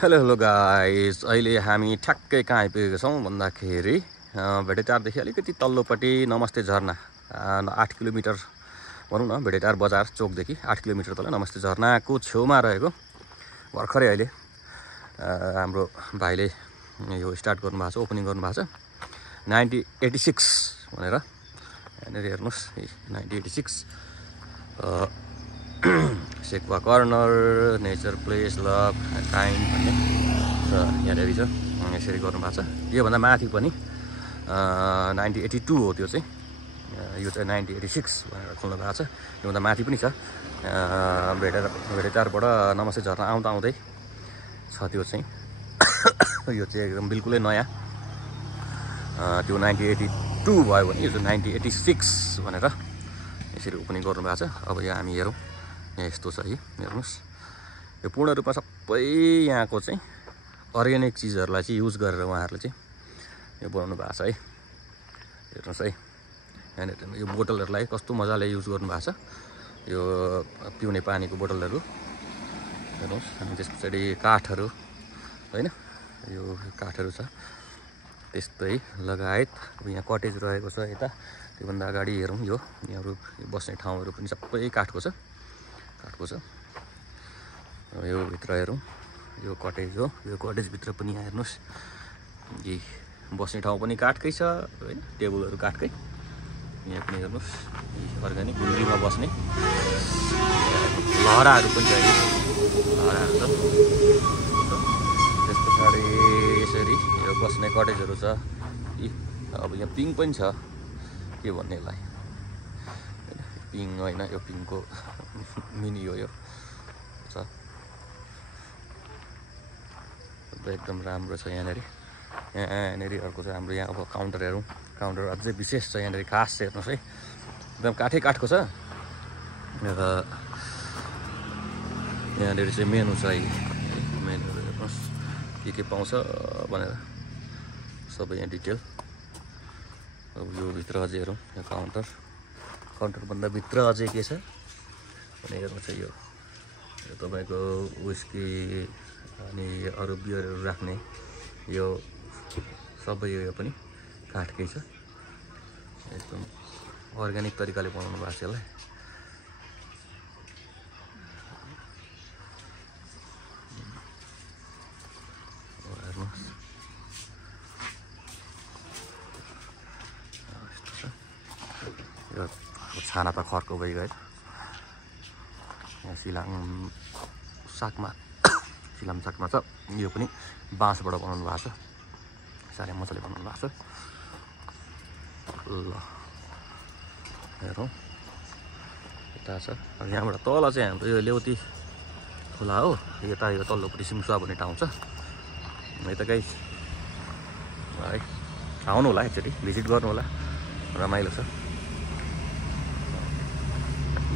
Hello guys, अहिले हामी ठ्याक्कै कहाँ आइपुगेको छौँ भन्दाखेरि भेडेटारदेखि अलिकति तल्लोपट्टि नमस्ते झरना 8 किलोमिटर भनौँ न। भेडेटार बजार चोकदेखि 8 किलोमिटर तल नमस्ते झरनाको छेउमा रहेको भर्खरै अहिले हाम्रो भाइले यो स्टार्ट गर्नुभएको छ, ओपनिङ गर्नुभएको छ 1986 भनेर। यहाँनिर हेर्नुहोस् 1986 Sekuwa corner, nature place, love time भन्ने र यहाँनिर छ। यसरी गर्नुभएको छ। योभन्दा माथि पनि 1982 हो त्यो चाहिँ, यो चाहिँ 1986 भनेर खोल्नु भएको छ। योभन्दा माथि पनि छ। भेडेटारबाट नमस्ते झर्ना आउँदा आउँदै छ त्यो चाहिँ। यो चाहिँ एकदम बिल्कुलै नयाँ। त्यो 1982 भयो भने यो चाहिँ 1986 भनेर यसरी ओपनिङ गर्नुभएको छ। अब यहाँ हामी हेरौँ, यहाँ यस्तो छ है, हेर्नुहोस्। यो पूर्ण रूपमा सबै यहाँको चाहिँ अर्ग्यानिक चिजहरूलाई चाहिँ युज गरेर उहाँहरूले चाहिँ यो बनाउनु भएको छ है। हेर्नुहोस् है, यहाँनिर यो बोतलहरूलाई कस्तो मजाले युज गर्नुभएको छ। यो पिउने पानीको बोतलहरू हेर्नुहोस्। अनि त्यस पछाडि काठहरू होइन, यो काठहरू छ त्यस्तै लगायत। अब यहाँ कटेज रहेको छ यता। त्योभन्दा अगाडि हेरौँ, यो यहाँहरू बस्ने ठाउँहरू पनि सबै काठको छ। यो भित्र हेरौँ, यो कटेज हो। यो कटेजभित्र पनि यहाँ हेर्नुहोस्, यी बस्ने ठाउँ पनि काठकै छ होइन, टेबलहरू काठकै। यहाँ पनि हेर्नुहोस्, अर्ग्यानिक गुन्द्रीमा बस्ने लहराहरू पनि छ, लहराहरू छ। त्यस पछाडि यसरी यो बस्ने कटेजहरू छ। अब यहाँ पिङ पनि छ, के भन्ने यसलाई, पिङ होइन, यो पिङको मिनी हो यो छ। एकदम राम्रो छ यहाँनिर। यहाँनिर अर्को चाहिँ हाम्रो यहाँ अब काउन्टर हेरौँ। काउन्टर अझै विशेष छ यहाँनिर, खास चाहिँ हेर्नुहोस् है, एकदम काठको छ। र यहाँनिर चाहिँ मेनु छ है, मेनुहरू हेर्नुहोस् के पाउँछ भनेर सबै यहाँ डिटेल। अब यो भित्र अझै हेरौँ, यो काउन्टरभन्दा भित्र अझै के छ भने हेर्नु चाहिँ यो तपाईँको विस्की अनि अरू बियरहरू राख्ने यो सबै यो पनि काठकै छ। एकदम अर्ग्यानिक तरिकाले बनाउनु भएको छ यसलाई। हेर्नुहोस् यस्तो छ। यो छाना त खर्को भइगयो। यहाँ सिलाम सागमा छ। यो पनि बाँसबाट बनाउनु भएको छ, साह्रै मजाले बनाउनु भएको छ। ल हेरौँ, यता छ। यहाँबाट तल चाहिँ हाम्रो यो लेउती खोला हो। यता यो तल्लोपट्टि सिमसुवा भन्ने ठाउँ छ। यता गाइस है, आउनु होला, एकचोटि भिजिट गर्नु होला, रमाइलो छ।